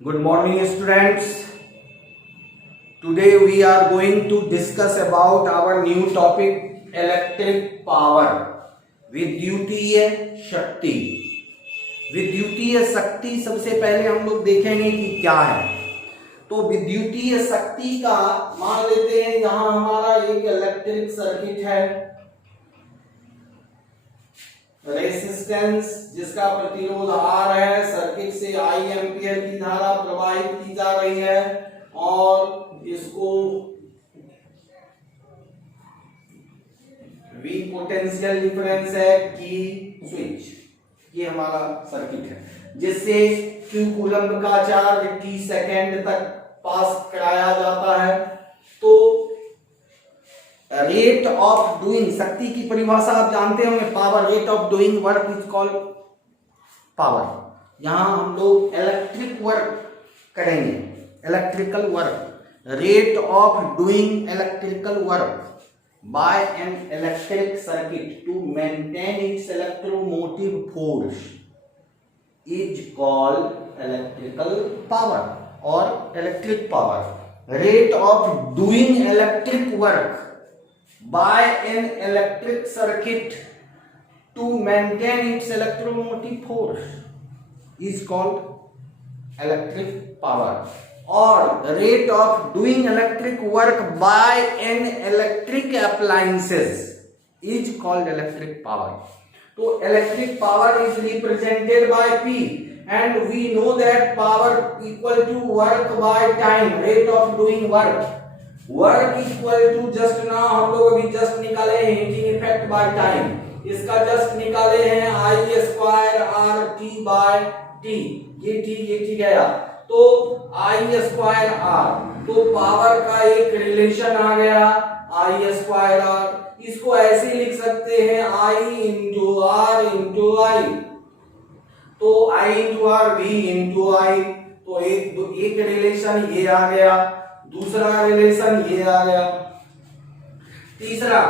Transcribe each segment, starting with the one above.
Good morning, students. Today we are going to discuss about our new topic electric power. विद्युतीय शक्ति। विद्युतीय शक्ति सबसे पहले हम लोग देखेंगे कि क्या है। तो विद्युतीय शक्ति का मान लेते हैं यहां हमारा एक इलेक्ट्रिक सर्किट है, रेसिस्टेंस जिसका प्रतिरोध R है, सर्किट से I एम्पियर की धारा प्रवाहित की जा रही है और इसको V पोटेंशियल डिफरेंस है की स्विच। ये हमारा सर्किट है जिससे Q कूलम्ब का चार्ज T सेकेंड तक पास कराया जाता है। तो रेट ऑफ डूइंग, शक्ति की परिभाषा आप जानते होंगे, power. Rate of doing work is called power. यहां हम लोग इलेक्ट्रिक वर्क करेंगे, electrical work. Rate of doing electrical work by an electric circuit to maintain its electromotive force is called electrical power और electric power. Rate of doing electric work by an electric circuit to maintain its electromotive force is called electric power, or the rate of doing electric work by an electric appliances is called electric power. So electric power is represented by P, and we know that power equal to work by time, rate of doing work। Work equal to just ना हम लोग अभी just निकाले हैं heating effect by time, इसका just निकाले हैं I square R T by T. ये टी गया तो आई स्क्वायर आर, तो पावर का एक रिलेशन आ गया आई स्क्वायर आर। इसको ऐसे लिख सकते हैं आई इंटू आर इंटू आई, तो आई इंटू आर वी इंटू आई। तो एक रिलेशन ये आ गया, दूसरा रिलेशन ये आ गया, तीसरा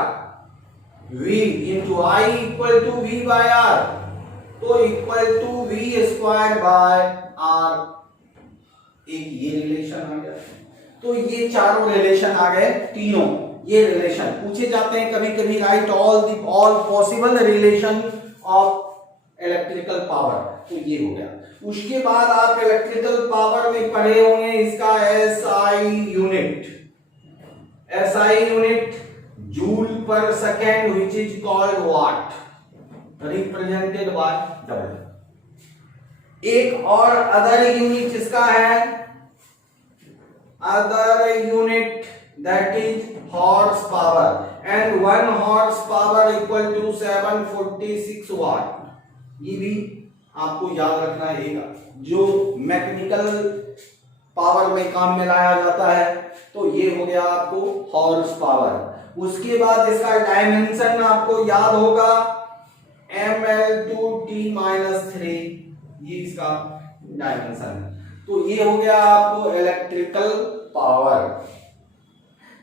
V into I equal to V by R, तो equal to V square by R. एक ये रिलेशन आ गया। तो ये चारों रिलेशन आ गए, तीनों ये रिलेशन पूछे जाते हैं कभी कभी। Right all possible relation of electrical power, तो ये हो गया। उसके बाद आप इलेक्ट्रिकल पावर में पढ़े होंगे इसका SI unit. SI unit joule per second which is called watt, represented by W। एक और अदर यूनिट इसका है, other unit that is horse power, and 1 horse power equal to 746 watt. ये भी आपको याद रखना है, जो मैकेनिकल पावर में काम में लाया जाता है। तो ये हो गया आपको हॉर्स पावर। उसके बाद इसका डायमेंशन आपको याद होगा ml/t-3, ये इसका डायमेंशन है। तो ये हो गया आपको इलेक्ट्रिकल पावर।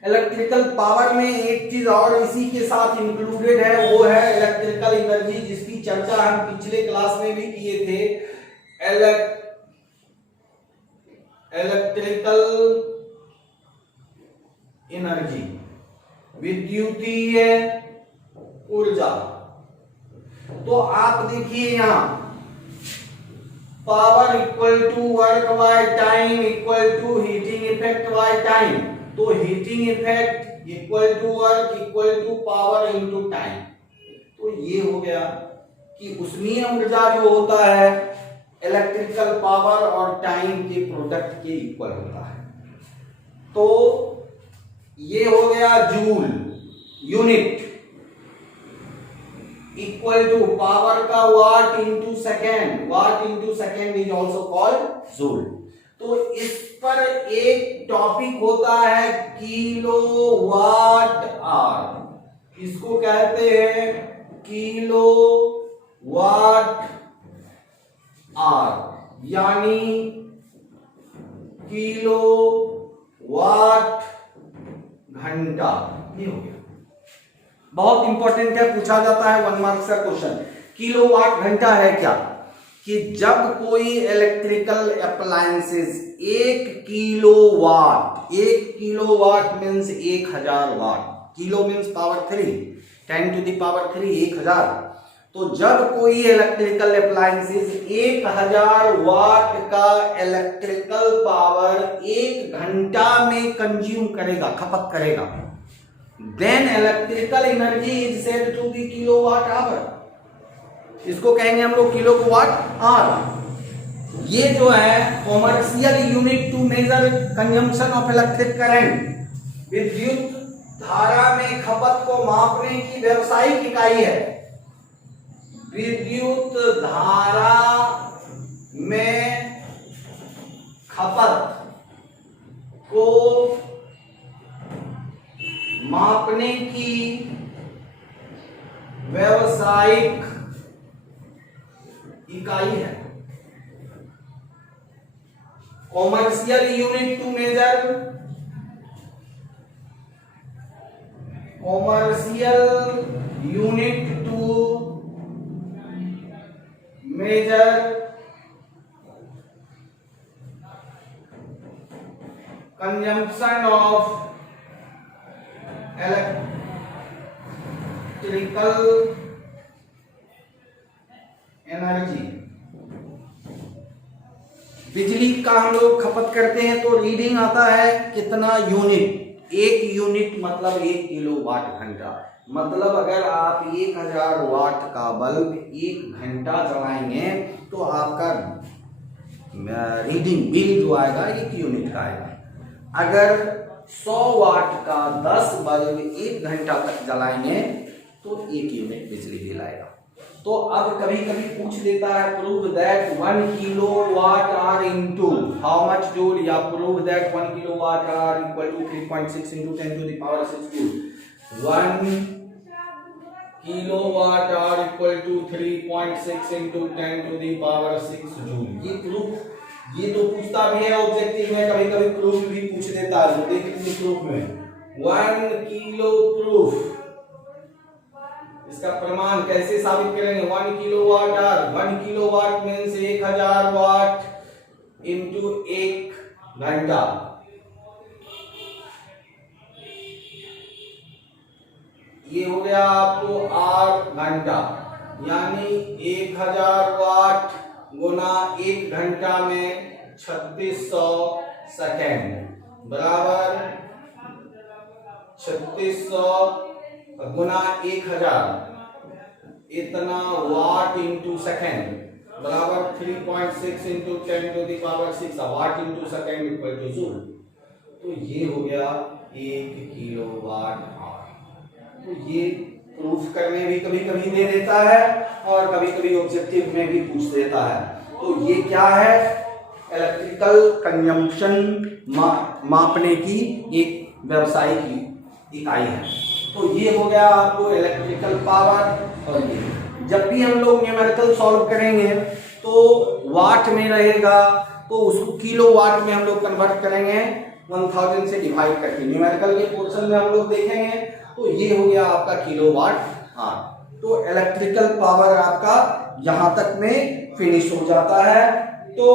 इलेक्ट्रिकल पावर में एक चीज और इसी के साथ इंक्लूडेड है, वो है इलेक्ट्रिकल एनर्जी, जिसकी चर्चा हम पिछले क्लास में भी किए थे। इलेक्ट्रिकल एनर्जी, विद्युतीय ऊर्जा। तो आप देखिए यहां power equal to work by time equal to heating effect by time. तो heating effect equal to work equal to power into time. तो ये हो गया कि उष्मीय ऊर्जा जो होता है इलेक्ट्रिकल पावर और टाइम के प्रोडक्ट के इक्वल होता है। तो ये हो गया joule unit equal to power का watt into second, watt into second is also called joule. तो इस पर एक टॉपिक होता है किलोवाट आवर, इसको कहते हैं किलोवाट आवर, यानी किलोवाट घंटा। ये हो गया, बहुत इंपॉर्टेंट है, पूछा जाता है 1 मार्क्स का क्वेश्चन। किलोवाट घंटा है क्या? कि जब कोई electrical appliances 1 kilowatt means 1000 watt, kilo means power 3, 10 to the power 3 1000। तो जब कोई इलेक्ट्रिकल अप्लायंसेस 1000 वाट का इलेक्ट्रिकल पावर 1 घंटा में कंज्यूम करेगा, खपत करेगा, then electrical energy is said to be kilowatt hour. इसको कहेंगे हम लोग किलो वाट आवर। ये जो है commercial unit to measure consumption of electric current, विद्युत धारा में खपत को मापने की व्यावसायिक इकाई है। विद्युत धारा में खपत को मापने की व्यावसायिक इकाई है। Commercial unit to measure, commercial unit to measure consumption of electrical energy. बिजली का हम लोग खपत करते हैं तो रीडिंग आता है कितना यूनिट, 1 यूनिट मतलब 1 किलोवाट घंटा। मतलब अगर आप 1000 वाट का बल्ब 1 घंटा जलाएंगे तो आपका रीडिंग बिल जो आएगा 1 यूनिट का आएगा। अगर 100 वाट का 10 बल्ब 1 घंटा तक जलाएंगे तो 1 यूनिट बिजली बिल आएगा। तो अब कभी कभी पूछ देता है prove that 1 kilowatt hour into how much joule, या prove that 1 kilowatt hour equal to 3.6 into 10 to the power 6 joule. 1 kilowatt hour equal to 3.6 into 10 to the power 6 joule. ये प्रूफ, ये तो पूछता भी है ऑब्जेक्टिव में, कभी कभी प्रूफ भी पूछ देता है। तो देखिए प्रूफ में 1 किलो प्रूफ, इसका प्रमाण कैसे साबित करेंगे। 1 kilowatt our, 1 kilowatt means 1000 watt into 1 घंटा। ये हो गया आपको 8 घंटा, यानी 1000 वाट गुना 1 घंटा में 3600 सेकेंड बराबर 3600 गुना 1000, इतना वाट इंटू सेकेंड बराबर 3.6 into 10 to the power 6 watt into second equal to joule. तो ये हो गया 1 किलोवाट आवर। तो ये प्रूफ करने भी कभी कभी दे देता है और कभी कभी ऑब्जेक्टिव में भी पूछ देता है। तो ये क्या है, इलेक्ट्रिकल कंजम्पशन मापने की एक व्यावसायिक इकाई है। तो ये हो गया आपको इलेक्ट्रिकल पावर। और ये जब भी हम लोग न्यूमेरिकल सॉल्व करेंगे तो वाट में रहेगा, तो उसको किलो वाट में हम लोग कन्वर्ट करेंगे 1000 से डिवाइड करके। न्यूमेरिकल के पोर्शन में हम लोग देखेंगे तो ये हो गया आपका किलोवाट आवर। तो इलेक्ट्रिकल पावर आपका यहां तक में फिनिश हो जाता है। तो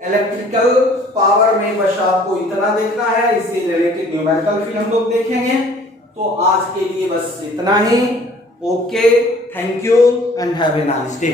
इलेक्ट्रिकल पावर में बस आपको इतना देखना है, इससे रिलेटेड न्यूमेरिकल फिर हम लोग देखेंगे। तो आज के लिए बस इतना ही। Okay, thank you and have a nice day.